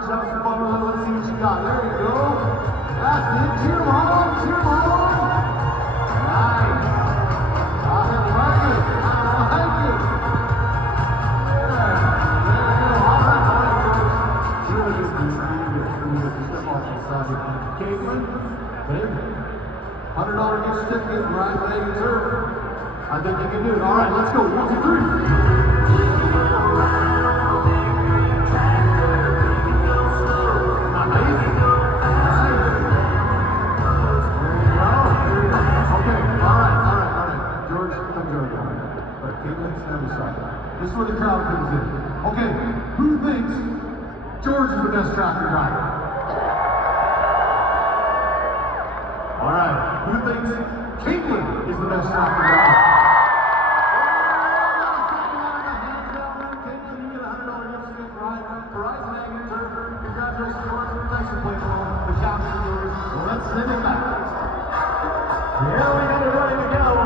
George, have some fun with it. Let's see what you got. There you go. That's it. Cheer him on. Cheer him on. Nice. I like it. I like it. Yeah. There you go. All right, George. Really good. Really good. Step off the side. Caitlin, babe. $100 gift certificate, right leg and turf. I think you can do it. All right, let's go. 1, 2, 3. This is where the crowd comes in. Okay, who thinks George is the best tractor driver? All right, who thinks Caitlin is the best tractor driver? Caitlin, you get $100 gift certificate for Horizon Ag and Turf. Congratulations, George. Thanks for playing along. The captain is yours. Let's send it back. Here we got it ready to go.